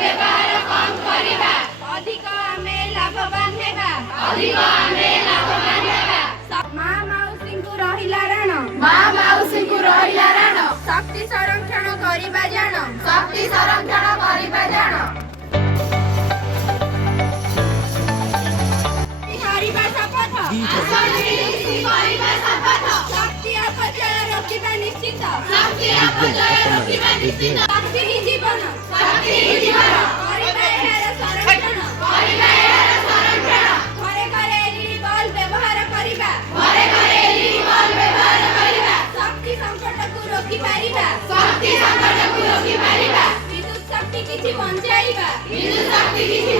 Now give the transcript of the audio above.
व्यवहार कम करिबा अधिक आमे लाभवान हेबा अधिक आमे लाभवान हेबा मा माउसींकु रहिला राण मा माउसींकु रहिला राण शक्ति संरक्षण करिबा जाण शक्ति संरक्षण करिबा जाण करिबा शपथ करिबा शपथ शक्ति अपचय रोकिबा निश्चित शक्ति अपचय रोकिबा निश्चित शक्ति ही जीवन करिबा एହାର संरक्षण करिबा एହାର संरक्षण घरे घरे एलईडी बल्ब व्यवहार करिबा घरे घरे एलईडी बल्ब व्यवहार करिबा शक्ति संकट को रोकी पारिबा शक्ति संकट को रोकी पारिबा विद्युत शक्ति किछि बंचाइबा विद्युत शक्ति किछि